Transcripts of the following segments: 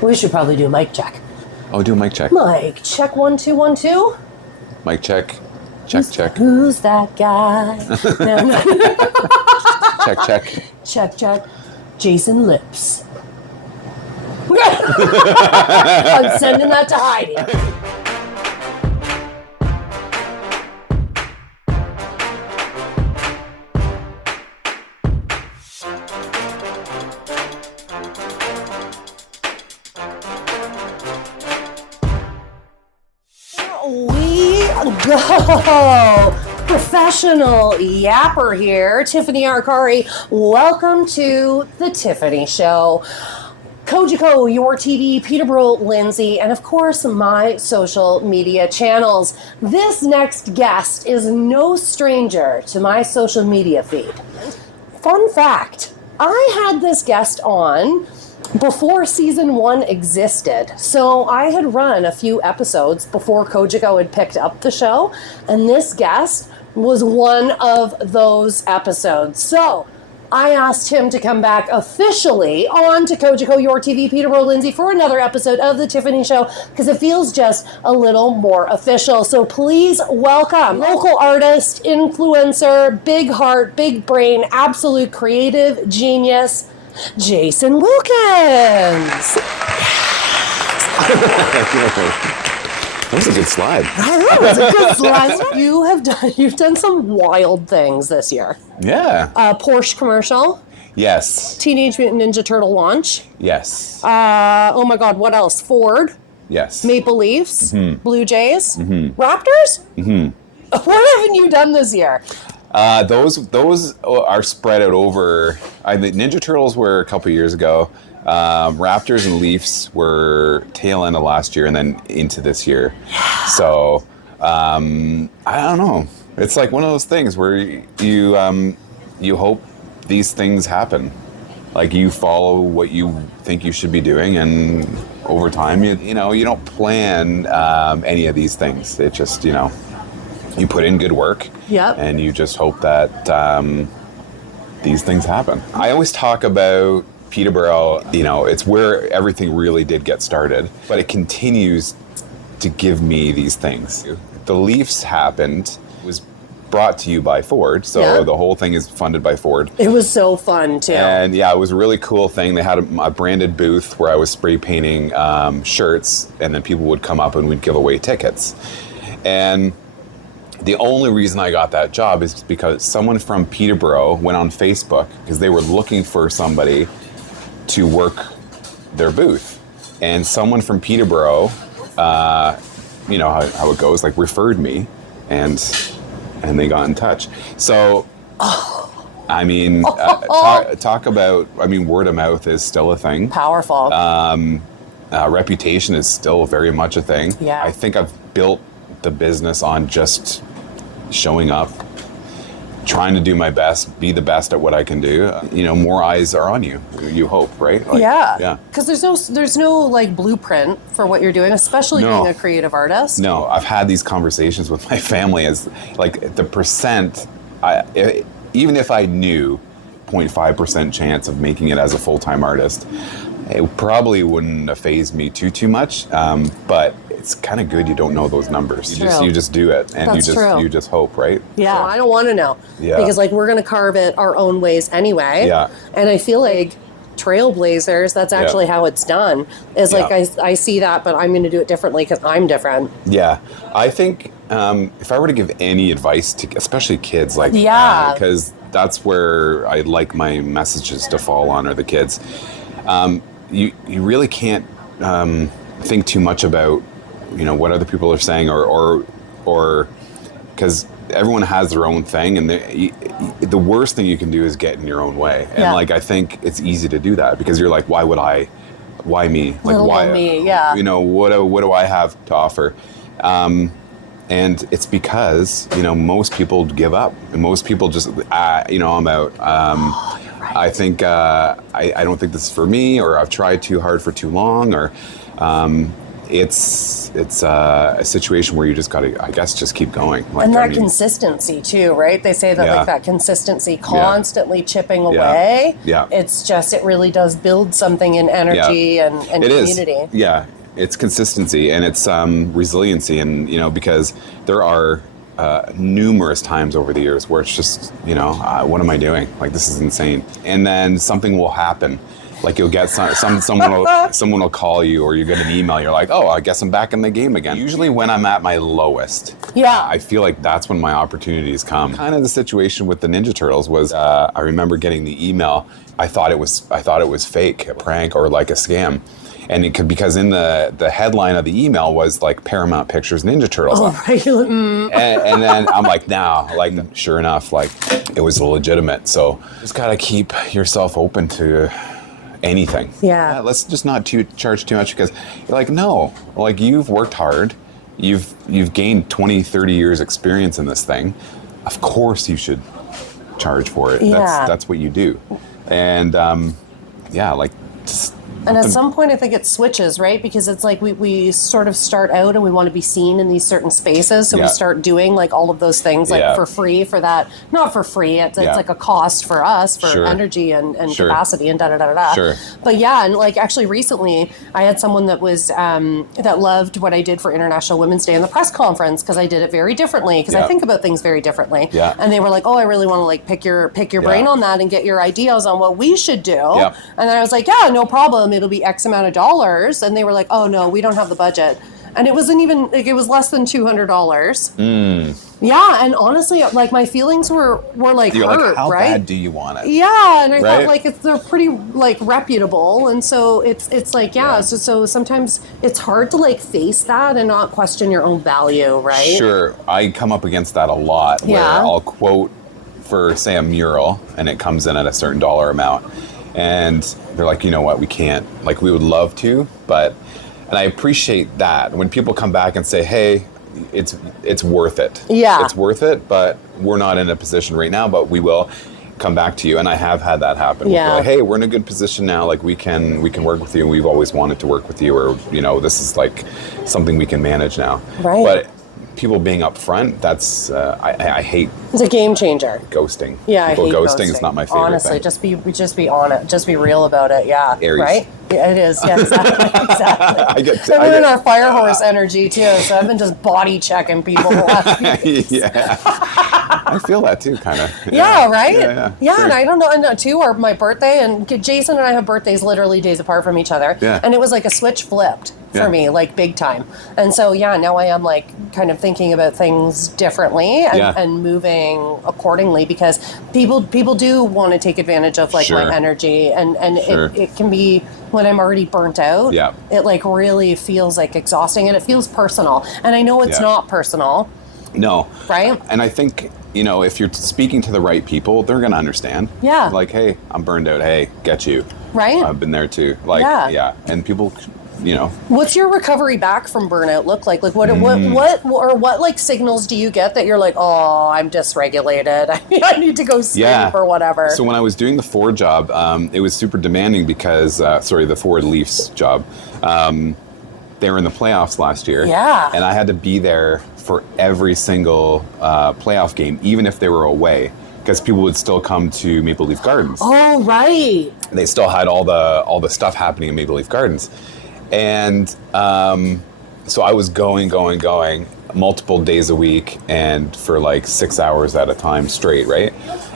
We should probably do a mic check. Oh, do a mic check. Mic check 1 2 1 2. Mic check. Check. Who's that guy? Check. Check. Jason Lips. I'm sending that to Heidi. We go. Professional yapper here, Tiffany Arcari. Welcome to the Tiffany Show. Kojiko, Your TV, Peterborough, Lindsay, and of course my social media channels. This next guest is no stranger to my social media feed. Fun fact, I had this guest on before season 1 existed. So I had run a few episodes before Kojiko had picked up the show, and this guest was one of those episodes. So I asked him to come back officially on to Kojiko, Your TV, Peterborough, Lindsay for another episode of The Tiffany Show because it feels just a little more official. So please welcome local artist, influencer, big heart, big brain, absolute creative genius, Jason Wilkins. That was a good slide. That was a good slide. You've done some wild things this year. Yeah. Porsche commercial. Yes. Teenage Mutant Ninja Turtle launch. Yes. Oh my God, what else? Ford. Yes. Maple Leafs. Mm-hmm. Blue Jays. Mm-hmm. Raptors. Mm-hmm. What haven't you done this year? Those are spread out over. The Ninja Turtles were a couple years ago. Raptors and Leafs were tail end of last year and then into this year. Yeah. So I don't know. It's like one of those things where you hope these things happen. Like you follow what you think you should be doing, and over time, you don't plan any of these things. It just you put in good work. Yep. And you just hope that these things happen. I always talk about Peterborough, it's where everything really did get started, but it continues to give me these things. The Leafs happened, was brought to you by Ford, so the whole thing is funded by Ford. It was so fun too. And it was a really cool thing. They had a branded booth where I was spray painting shirts, and then people would come up and we'd give away tickets. And the only reason I got that job is because someone from Peterborough went on Facebook because they were looking for somebody to work their booth. And someone from Peterborough, how it goes, like referred me and they got in touch. So, talk about, word of mouth is still a thing. Powerful. Reputation is still very much a thing. Yeah. I think I've built the business on just showing up, trying to do my best, be the best at what I can do. More eyes are on you. You hope, right? Yeah. Because there's no like blueprint for what you're doing, especially being a creative artist. No, I've had these conversations with my family as like the percent. Even if I knew 0.5% chance of making it as a full-time artist, it probably wouldn't have fazed me too much. But it's kind of good you don't know those numbers. You just do it, and you just hope, right? Yeah, so, I don't want to know. Yeah. Because we're going to carve it our own ways anyway. Yeah. And I feel like Trailblazers, that's actually how it's done. Is I see that, but I'm going to do it differently because I'm different. Yeah, I think if I were to give any advice to, especially kids, because that's where I like my messages to fall on, are the kids. You really can't think too much about what other people are saying, or because everyone has their own thing, and the worst thing you can do is get in your own way. And I think it's easy to do that because you're like, why me? Like, why me? Yeah. What do I have to offer? And it's because most people give up, and most people just I'm out. I think I don't think this is for me, or I've tried too hard for too long, or it's a situation where you just got to, I guess, just keep going. Like, and that consistency too, right? They say that like that consistency, constantly chipping away. Yeah. It's just, it really does build something in energy and community. Is. Yeah. It's consistency and it's resiliency, and because there are numerous times over the years where it's just what am I doing? Like, this is insane. And then something will happen. Like, you'll get someone will call you, or you get an email. You're like, oh, I guess I'm back in the game again. Usually when I'm at my lowest, I feel like that's when my opportunities come. Kind of the situation with the Ninja Turtles was, I remember getting the email. I thought it was fake, a prank or like a scam. And it could, because in the headline of the email was like Paramount Pictures Ninja Turtles. Oh, right. And then I'm like, sure enough, like, it was legitimate. So just gotta keep yourself open to anything. Yeah. Let's just not charge too much, because you're like, no, like, you've worked hard. You've gained 20, 30 years experience in this thing. Of course you should charge for it. Yeah. That's what you do. And and at some point, I think it switches, right? Because it's like we sort of start out and we want to be seen in these certain spaces. So we start doing like all of those things like for free for that. Not for free. It's like a cost for us for energy and capacity and da-da-da-da-da. Sure. But yeah, and like actually recently, I had someone that was that loved what I did for International Women's Day in the press conference, because I did it very differently, because I think about things very differently. Yeah. And they were like, oh, I really want to like pick your brain on that and get your ideas on what we should do. Yeah. And then I was like, yeah, no problem. It'll be X amount of dollars. And they were like, oh no, we don't have the budget. And it wasn't even like, it was less than $200. Yeah. And honestly, like, my feelings were like, you're hurt, like, how right? bad do you want it? Yeah. And I thought like, they're pretty like reputable. And so it's like, so sometimes it's hard to like face that and not question your own value, right? Sure. I come up against that a lot, where I'll quote for, say, a mural, and it comes in at a certain dollar amount. And they're like, you know what, we can't, like, we would love to, and I appreciate that when people come back and say, hey, it's worth it. Yeah. It's worth it, but we're not in a position right now, but we will come back to you. And I have had that happen. Yeah. We're like, hey, we're in a good position now. Like, we can work with you, and we've always wanted to work with you, or, this is like something we can manage now. Right. But people being upfront, that's, I hate. It's a game changer. Ghosting. Yeah, people I hate ghosting. It's not my favorite Honestly, thing. just be on it. Just be real about it. Yeah. Aries. Right? Yeah, it is. Yeah, exactly. exactly. We're in our fire horse energy too, so I've been just body checking people the last few weeks. Yeah. I feel that too, kind of. Yeah, right? Yeah, sure. And I don't know, and too, my birthday, and Jason and I have birthdays literally days apart from each other. Yeah. And it was like a switch flipped for me, like big time. And so, now I am like kind of thinking about things differently and moving accordingly, because people do want to take advantage of like my energy, and it can be, when I'm already burnt out, it like really feels like exhausting, and it feels personal. And I know it's not personal. No. Right? And I think, if you're speaking to the right people, they're going to understand. Yeah. Like, hey, I'm burned out. Hey, get you. Right? I've been there too. Like, And people, What's your recovery back from burnout look like? Like, what like signals do you get that you're like, oh, I'm dysregulated. I need to go sleep or whatever. So when I was doing the Ford job, it was super demanding because, the Ford Leafs job, they were in the playoffs last year. Yeah. And I had to be there for every single playoff game, even if they were away, because people would still come to Maple Leaf Gardens. Oh, right. They still had all the stuff happening in Maple Leaf Gardens. And so I was going multiple days a week, and for like 6 hours at a time straight, right?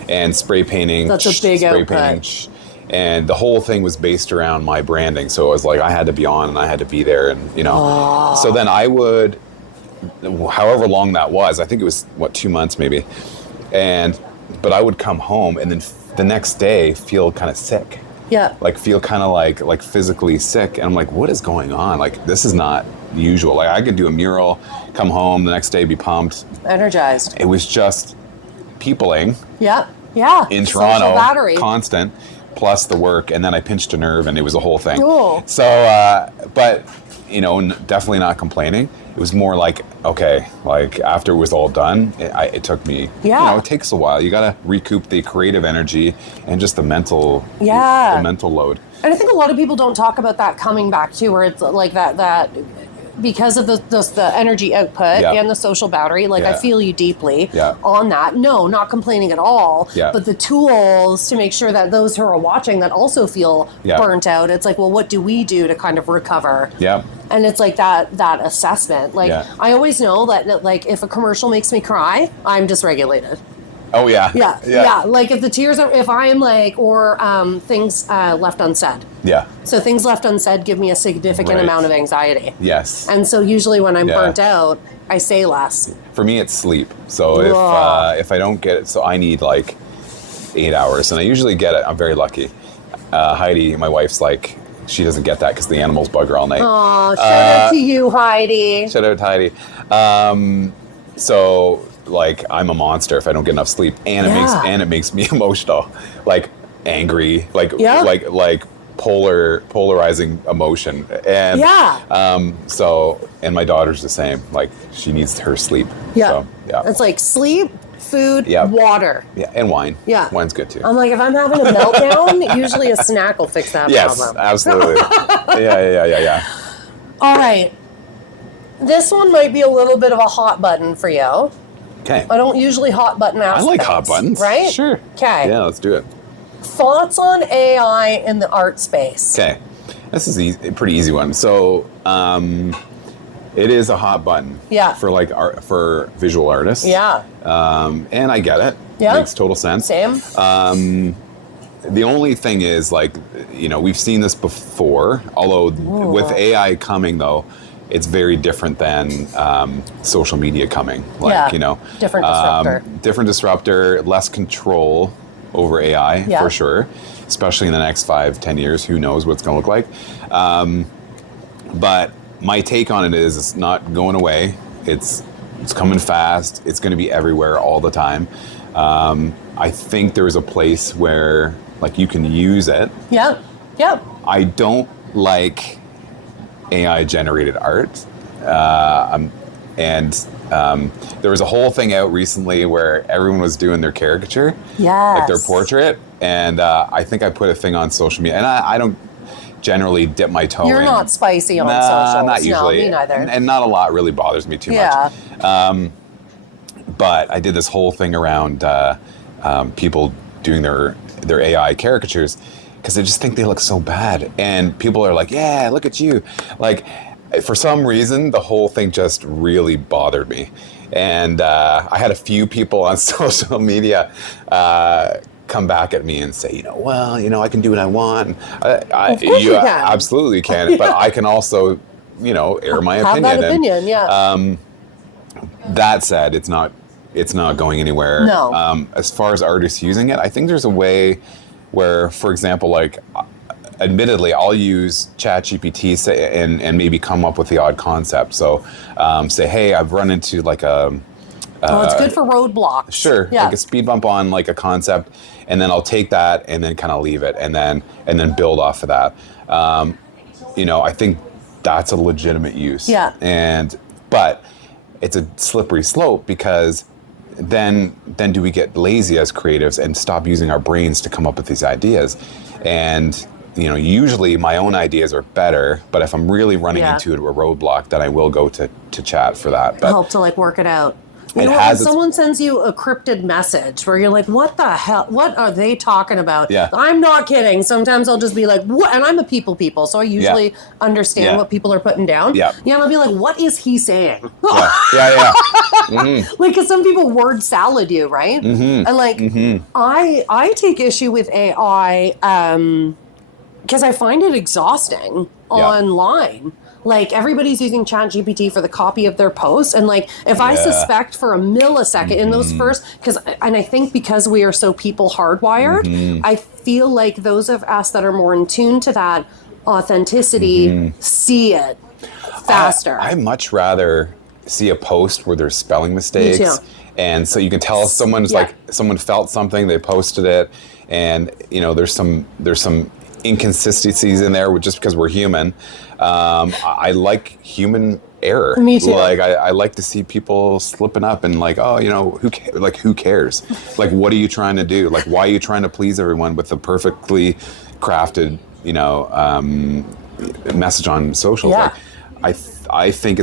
And spray painting. That's a big output. And the whole thing was based around my branding. So it was like I had to be on and I had to be there. And, So then I would, however long that was, I think it was, 2 months maybe. But I would come home and then the next day feel kind of sick. Yeah. Like feel kind of like physically sick. And I'm like, what is going on? Like, this is not usual. Like, I could do a mural, come home the next day, be pumped. Energized. It was just peopling. Yeah. Yeah. In Toronto, constant, plus the work. And then I pinched a nerve and it was a whole thing. Cool. So, but, definitely not complaining. It was more like, okay, like after it was all done, it took me, it takes a while. You got to recoup the creative energy and just the mental load. And I think a lot of people don't talk about that coming back too, where it's like that because of the energy output and the social battery, like I feel you deeply on that. No, not complaining at all, but the tools to make sure that those who are watching that also feel burnt out, it's like, well, what do we do to kind of recover? And it's like that assessment. Like I always know that like if a commercial makes me cry, I'm dysregulated. Oh yeah. Yeah. Like if the tears are, if I am like, or things left unsaid. Yeah. So things left unsaid give me a significant amount of anxiety. Yes. And so usually when I'm burnt out, I say less. For me, it's sleep. So if I don't get it, so I need like 8 hours, and I usually get it. I'm very lucky. Heidi, my wife's like, she doesn't get that because the animals bug her all night. Oh, shout out to you, Heidi. Shout out to Heidi. So like I'm a monster if I don't get enough sleep, and it makes me emotional, like angry, like polarizing emotion, and so, and my daughter's the same, like she needs her sleep. It's like sleep, food, water, and wine. Wine's good too. I'm like, if I'm having a meltdown, usually a snack will fix that problem. Absolutely. Yeah. All right, this one might be a little bit of a hot button for you. Okay. I don't usually hot button ask I like things, hot buttons. right? Sure. Okay. Yeah, let's do it. Thoughts on AI in the art space? Okay. This is a pretty easy one. So, it is a hot button. Yeah. For like art, for visual artists. Yeah. And I get it. Yeah. Makes total sense. Same. The only thing is, like, you know, we've seen this before. Although with AI coming, though, it's very different than social media coming. Like, you know, different disruptor. Different disruptor, less control over AI for sure. Especially in the next 5-10 years, who knows what's going to look like. But my take on it is, it's not going away. It's coming fast. It's going to be everywhere all the time. I think there's a place where like you can use it. Yep. I don't like AI generated art. There was a whole thing out recently where everyone was doing their caricature, like their portrait. And I think I put a thing on social media, and I don't generally dip my toe in. You're not spicy on socials. Not usually. No, me neither. And not a lot really bothers me too much. But I did this whole thing around people doing their AI caricatures because I just think they look so bad. And people are like, yeah, look at you. Like, for some reason, the whole thing just really bothered me. And I had a few people on social media come back at me and say, I can do what I want. You absolutely can, but I can also, air my opinion. Have that opinion, That said, it's not going anywhere. No. As far as artists using it, I think there's a way where, for example, like, admittedly, I'll use ChatGPT and maybe come up with the odd concept. So say, hey, I've run into like it's good for roadblocks. Sure, like a speed bump on like a concept, and then I'll take that and then kind of leave it, and then build off of that. I think that's a legitimate use. Yeah. But it's a slippery slope, because then do we get lazy as creatives and stop using our brains to come up with these ideas? And usually my own ideas are better, but if I'm really running into a roadblock, then I will go to chat for that. But help to like work it out. When someone sends you a cryptid message where you're like, what the hell? What are they talking about? Yeah. I'm not kidding. Sometimes I'll just be like, what? And I'm a people, so I usually understand what people are putting down. Yeah. Yeah, and I'll be like, what is he saying? Yeah. Mm-hmm. Like, because some people word salad you, right? Mm-hmm. And like, I take issue with AI because I find it exhausting online. Like, everybody's using ChatGPT for the copy of their post. And like, if I suspect for a millisecond in those first, and I think because we are so people hardwired, I feel like those of us that are more in tune to that authenticity see it faster. I much rather see a post where there's spelling mistakes. Me too. And so you can tell someone's like, someone felt something, they posted it, and there's some inconsistencies in there just because we're human. I like human error. Me too. Like, I like to see people slipping up and like, who cares? Like, what are you trying to do? Like, why are you trying to please everyone with a perfectly crafted, message on socials? Yeah. Like, I think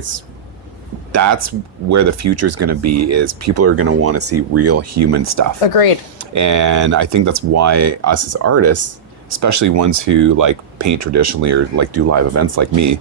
that's where the future is going to be, is people are going to want to see real human stuff. Agreed. And I think that's why us as artists, especially ones who like paint traditionally or like do live events like me,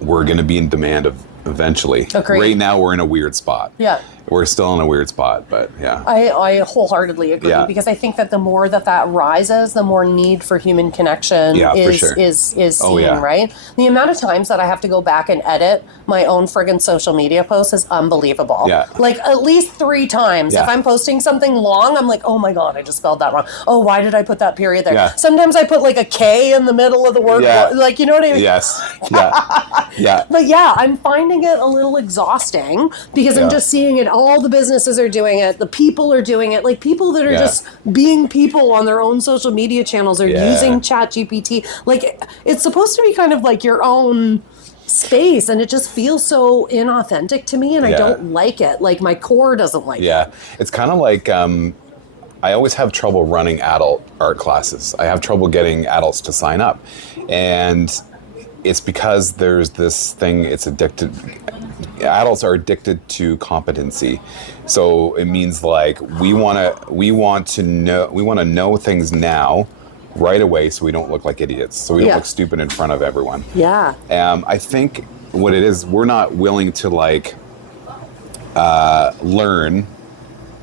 we're going to be in demand of eventually. Agreed. Right now we're in a weird spot. Yeah. We're still in a weird spot, but yeah. I wholeheartedly agree, because I think that the more that rises, the more need for human connection is seen, right? The amount of times that I have to go back and edit my own friggin' social media posts is unbelievable. Yeah. Like at least 3 times. Yeah. If I'm posting something long, I'm like, oh my God, I just spelled that wrong. Oh, why did I put that period there? Yeah. Sometimes I put like a K in the middle of the word. Yeah. Like, you know what I mean? Yes. Yeah. Yeah. But yeah, I'm finding it a little exhausting, because I'm just seeing it. All the businesses are doing it. The people are doing it. Like people that are just being people on their own social media channels are using ChatGPT. Like it's supposed to be kind of like your own space, and it just feels so inauthentic to me, and I don't like it. Like my core doesn't like it. Yeah. It's kind of like, I always have trouble running adult art classes. I have trouble getting adults to sign up. And it's because there's this thing, adults are addicted to competency. So it means like we want to know things now right away, so we don't look like idiots, so we don't look stupid in front of everyone. Yeah. I think what it is, we're not willing to like learn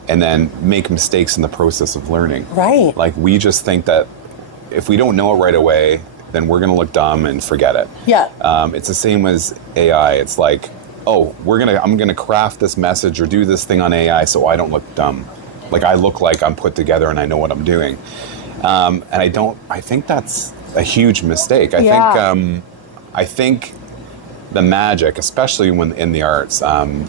and then make mistakes in the process of learning. Right. Like we just think that if we don't know it right away, then we're going to look dumb and forget it. Yeah. It's the same as AI. It's like, oh, I'm going to craft this message or do this thing on AI so I don't look dumb. Like I look like I'm put together and I know what I'm doing. And I think that's a huge mistake. I think the magic, especially when in the arts,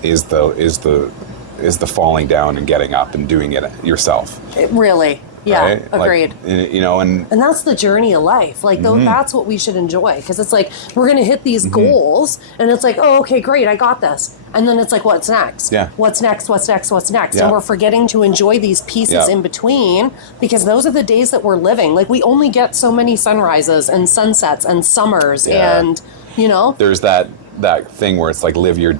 is the falling down and getting up and doing it yourself. Really. Yeah, right? agreed. Like, you know, and that's the journey of life. Like, that's what we should enjoy, because it's like we're going to hit these goals, and it's like, oh, okay, great, I got this. And then it's like, what's next? Yeah. What's next? What's next? What's next? Yeah. And we're forgetting to enjoy these pieces in between, because those are the days that we're living. Like, we only get so many sunrises and sunsets and summers, and, you know. There's that thing where it's like live your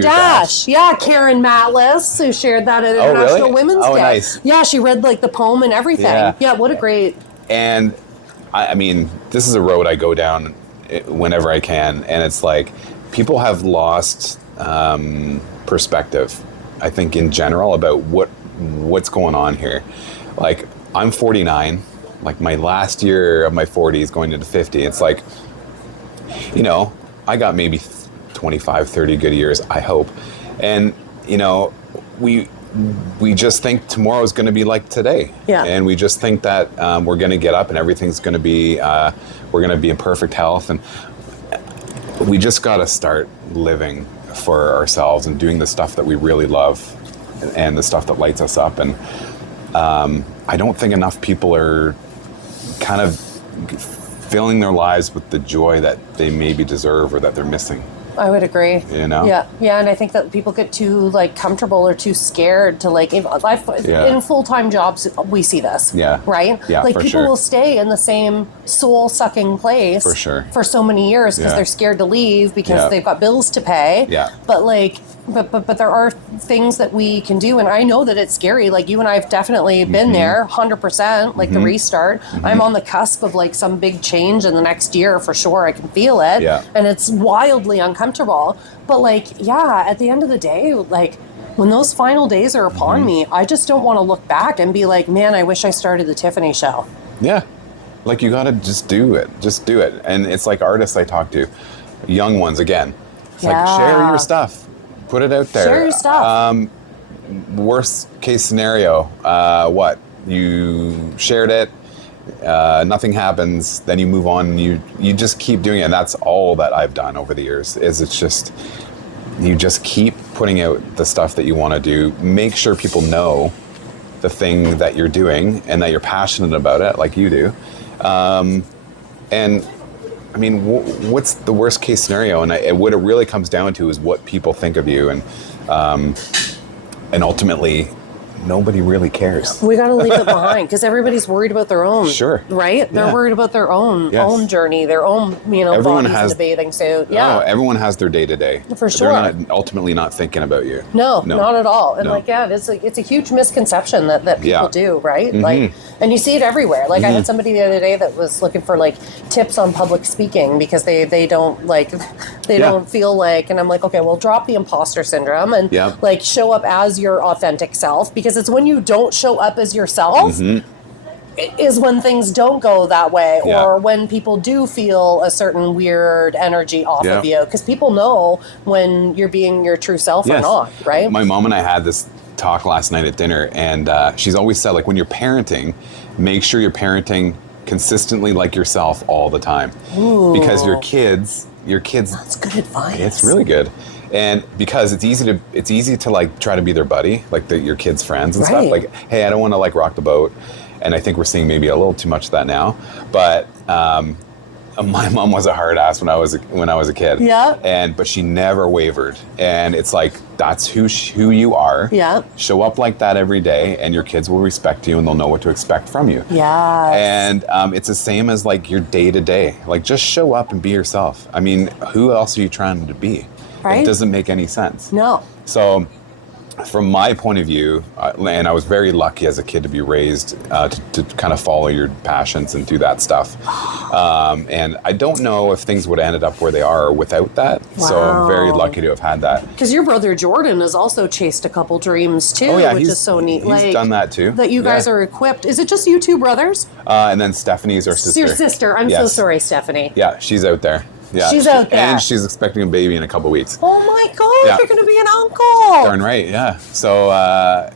dash. Yeah, Karen Matlis, who shared that at International Women's Day. Oh, nice. Yeah, she read like the poem and everything. Yeah, what a great. And I mean, this is a road I go down whenever I can, and it's like people have lost perspective, I think, in general about what's going on here. Like, I'm 49, like my last year of my 40s going into 50. It's like, you know, I got maybe 25, 30 good years, I hope. And, you know, we just think tomorrow is going to be like today. Yeah. And we just think that we're going to get up and everything's going to be, we're going to be in perfect health. And we just got to start living for ourselves and doing the stuff that we really love and the stuff that lights us up. And I don't think enough people are kind of filling their lives with the joy that they maybe deserve or that they're missing. I would agree. You know? Yeah, and I think that people get too like comfortable or too scared to like in full-time jobs we see this. Yeah. Right? Yeah. Like people will stay in the same soul-sucking place for sure for so many years because they're scared to leave because they've got bills to pay. Yeah. But like but there are things that we can do, and I know that it's scary. Like you and I have definitely been there 100%, like the restart. I'm on the cusp of like some big change in the next year for sure. I can feel it. Yeah. And it's wildly uncomfortable. But like, yeah, at the end of the day, like when those final days are upon me, I just don't want to look back and be like, man, I wish I started the Tiffany Show. Yeah. Like you got to just do it. Just do it. And it's like artists I talk to, young ones again. It's like share your stuff. Put it out there. Share your stuff. Worst case scenario, what? You shared it, nothing happens, then you move on, and you just keep doing it. And that's all that I've done over the years, is it's just, you just keep putting out the stuff that you want to do. Make sure people know the thing that you're doing and that you're passionate about it, like you do. And I mean, what's the worst case scenario? And what it really comes down to is what people think of you, and ultimately, nobody really cares. We got to leave it behind because everybody's worried about their own. Sure. Right? They're worried about their own journey, their own, Everyone bodies in the bathing suit. Yeah. Oh, everyone has their day-to-day. For sure. They're ultimately not thinking about you. No, not at all. And it's a huge misconception that people do, right? Mm-hmm. Like, and you see it everywhere. Like I had somebody the other day that was looking for like tips on public speaking because they don't like, don't feel like, and I'm like, okay, well, drop the imposter syndrome and like show up as your authentic self, because it's when you don't show up as yourself is when things don't go that way, or when people do feel a certain weird energy off of you, because people know when you're being your true self or not, right? My mom and I had this talk last night at dinner, and she's always said, like, when you're parenting, make sure you're parenting consistently like yourself all the time. Ooh. Because your kids that's good advice. It's really good. And because it's easy to like try to be their buddy, like your kids' friends and stuff. Like, hey, I don't want to like rock the boat. And I think we're seeing maybe a little too much of that now. But my mom was a hard ass when I was a kid. Yeah. But she never wavered. And it's like, that's who you are. Yeah. Show up like that every day, and your kids will respect you, and they'll know what to expect from you. Yeah. And it's the same as like your day to day. Like, just show up and be yourself. I mean, who else are you trying to be? Right. It doesn't make any sense. No. So, from my point of view, and I was very lucky as a kid to be raised to kind of follow your passions and do that stuff. And I don't know if things would have ended up where they are without that. Wow. So I'm very lucky to have had that. Because your brother Jordan has also chased a couple dreams too, which is so neat. He's done that too. That you guys are equipped. Is it just you two brothers? And then Stephanie's our sister. Your sister. I'm so sorry, Stephanie. Yeah, she's out there. Yeah, she's out there. And she's expecting a baby in a couple weeks. Oh my God, you're going to be an uncle. Darn right, yeah. So,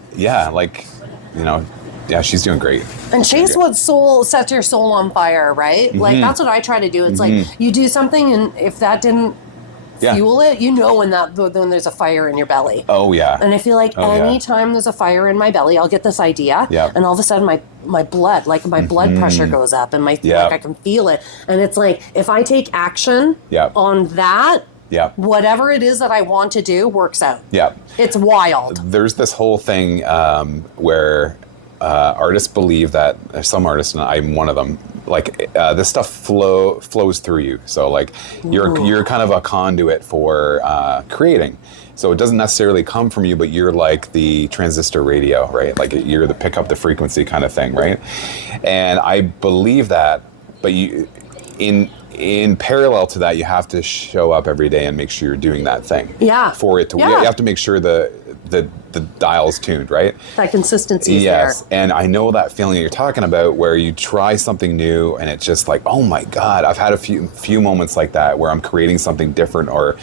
she's doing great. And chase what sets your soul on fire, right? Mm-hmm. Like, that's what I try to do. It's like, you do something, and if that didn't fuel it, you know when there's a fire in your belly. Oh, yeah. And I feel like anytime there's a fire in my belly, I'll get this idea, and all of a sudden my blood, like my blood pressure goes up, and like I can feel it. And it's like, if I take action on that, whatever it is that I want to do works out. Yeah. It's wild. There's this whole thing where artists believe that, some artists, and I'm one of them, like this stuff flows through you. So like you're kind of a conduit for creating. So it doesn't necessarily come from you, but you're like the transistor radio, right? Like you're the pick up the frequency kind of thing, right? And I believe that, but in parallel to that, you have to show up every day and make sure you're doing that thing. Yeah. For it to, you have to make sure the dial's tuned, right? That consistency is there. Yes, and I know that feeling you're talking about, where you try something new and it's just like, oh my God, I've had a few moments like that where I'm creating something different, or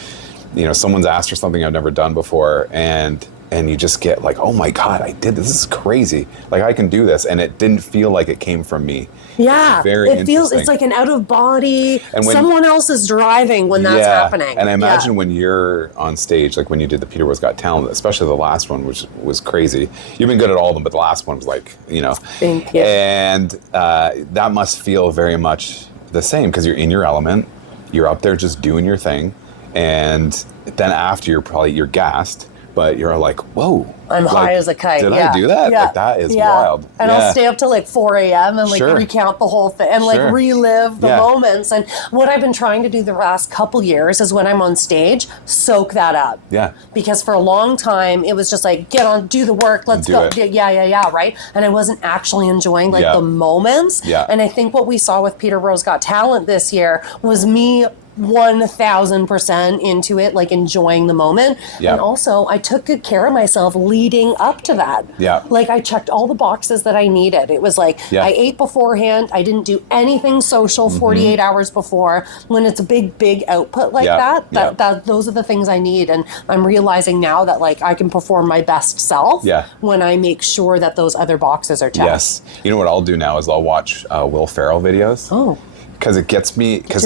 someone's asked for something I've never done before, and you just get like, oh my God, I did this. This is crazy. Like, I can do this, and it didn't feel like it came from me. Yeah, it feels, it's like an out of body. And someone else is driving when that's happening. And I imagine when you're on stage, like when you did the Peterborough's Got Talent, especially the last one, which was crazy. You've been good at all of them, but the last one was like, Thank you. And that must feel very much the same, because you're in your element. You're up there just doing your thing. And then after, you're gassed. But you're like, whoa. I'm high as a kite. Did I do that? Yeah. Like, that is wild. And I'll stay up till like 4 a.m. and like recount the whole thing and like relive the moments. And what I've been trying to do the last couple years is, when I'm on stage, soak that up. Yeah. Because for a long time, it was just like, get on, do the work, let's go. Yeah, right? And I wasn't actually enjoying like the moments. Yeah. And I think what we saw with Peterborough's Got Talent this year was me 1,000% into it, like enjoying the moment. Yeah. And also, I took good care of myself leading up to that. Yeah. Like, I checked all the boxes that I needed. It was like, I ate beforehand. I didn't do anything social 48 hours before. When it's a big output like that, those are the things I need. And I'm realizing now that like I can perform my best self when I make sure that those other boxes are checked. Yes. You know what I'll do now is I'll watch Will Ferrell videos. Oh. Because it gets me, because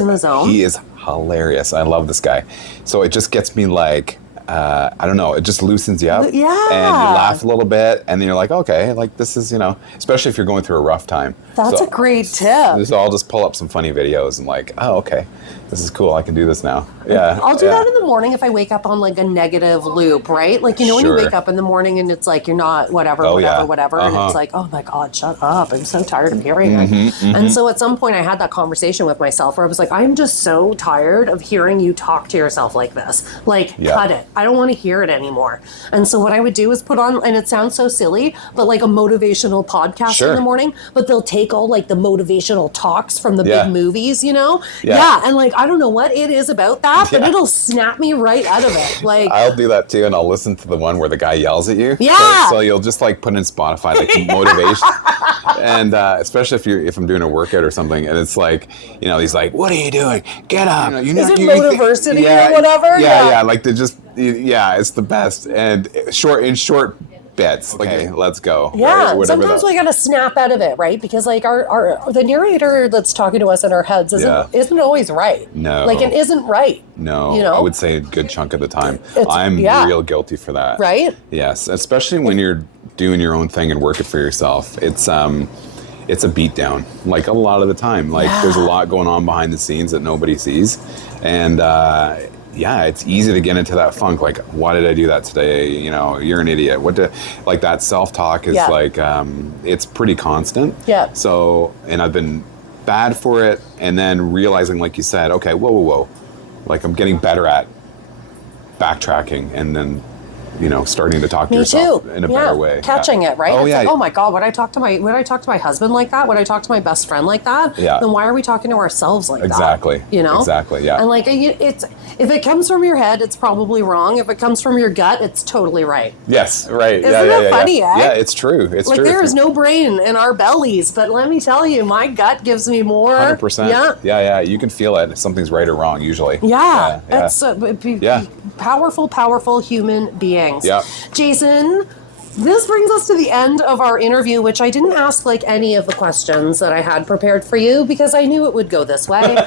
he is hilarious. I love this guy. So it just gets me like, I don't know, it just loosens you up. Yeah. And you laugh a little bit, and then you're like, okay, like this is, especially if you're going through a rough time. That's a great tip. So I'll just pull up some funny videos and like, oh, okay. this is cool. I can do this now. Yeah. I'll do that in the morning if I wake up on like a negative loop, right? Like, you know, when you wake up in the morning and it's like, you're not whatever. And it's like, oh my God, shut up. I'm so tired of hearing it. And so at some point I had that conversation with myself where I was like, I'm just so tired of hearing you talk to yourself like this. Like, cut it. I don't want to hear it anymore. And so what I would do is put on, and it sounds so silly, but like a motivational podcast in the morning, but they'll take all like the motivational talks from the big movies, you know? And like, I don't know what it is about that, but it'll snap me right out of it. Like, I'll do that too, and I'll listen to the one where the guy yells at you. So you'll just like put in Spotify like motivation, and especially if I'm doing a workout or something, and it's like, you know, he's like, "What are you doing? Get up!" Is it Motiversity or whatever? Yeah. Like they just, it's the best, and short bets. Okay, let's go. Yeah, right? Sometimes we gotta snap out of it, right? Because like our the narrator that's talking to us in our heads isn't always right. No, like it isn't right. No, you know? I would say a good chunk of the time. I'm real guilty for that. Right? Yes, especially when you're doing your own thing and working for yourself. It's a beatdown. Like a lot of the time, like there's a lot going on behind the scenes that nobody sees, and. It's easy to get into that funk. Like, why did I do that today? You know, you're an idiot. Like that self-talk is like, it's pretty constant. Yeah. So, and I've been bad for it. And then realizing, like you said, okay, whoa. Like I'm getting better at backtracking and then, you know, starting to talk to yourself in a better way. Catching it, right? Oh, it's like, oh my God, would I talk to my husband like that? Would I talk to my best friend like that? Yeah. Then why are we talking to ourselves like that? Exactly. You know? Exactly, yeah. And like, if it comes from your head, it's probably wrong. If it comes from your gut, it's totally right. Yes, right. Isn't that funny, eh? Yeah, it's true. It's like, true. there is no brain in our bellies, but let me tell you, my gut gives me more. 100%. Yeah. You can feel it if something's right or wrong, usually. Yeah. That's powerful human beings. Yeah. Jason, this brings us to the end of our interview, which I didn't ask like any of the questions that I had prepared for you because I knew it would go this way.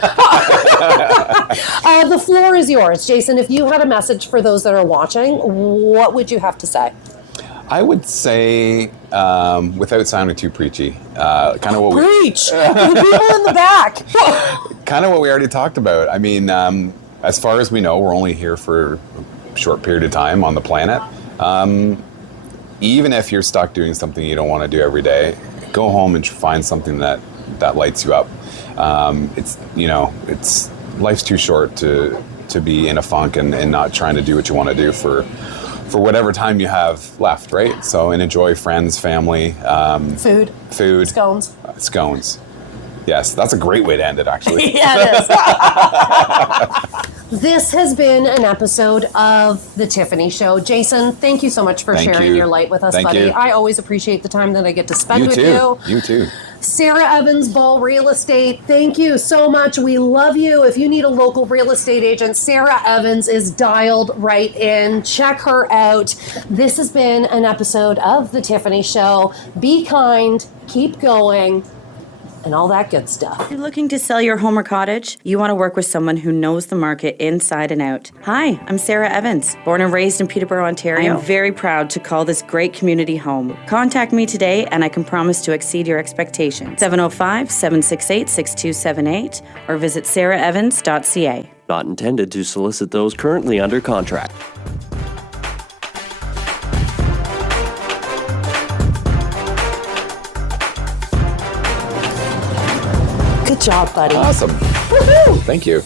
The floor is yours, Jason. If you had a message for those that are watching, what would you have to say? I would say, without sounding too preachy, kind of what Preach! The people in the back! Kind of what we already talked about. I mean, as far as we know, we're only here for a short period of time on the planet. Even if you're stuck doing something you don't want to do every day, go home and find something that lights you up. It's life's too short to be in a funk and not trying to do what you want to do for whatever time you have left, right? So, and enjoy friends, family, food, scones. Yes, that's a great way to end it, actually. Yeah, it is. This has been an episode of The Tiffany Show. Jason, thank you so much for sharing your light with us, buddy. I always appreciate the time that I get to spend with you. You too. Sarah Evans, Ball Real Estate, thank you so much. We love you. If you need a local real estate agent, Sarah Evans is dialed right in. Check her out. This has been an episode of The Tiffany Show. Be kind, keep going, and all that good stuff. You're looking to sell your home or cottage? You want to work with someone who knows the market inside and out. Hi, I'm Sarah Evans, born and raised in Peterborough, Ontario. I'm very proud to call this great community home. Contact me today and I can promise to exceed your expectations. 705-768-6278 or visit sarahevans.ca. Not intended to solicit those currently under contract. Good job, buddy. Awesome. Woohoo! Thank you.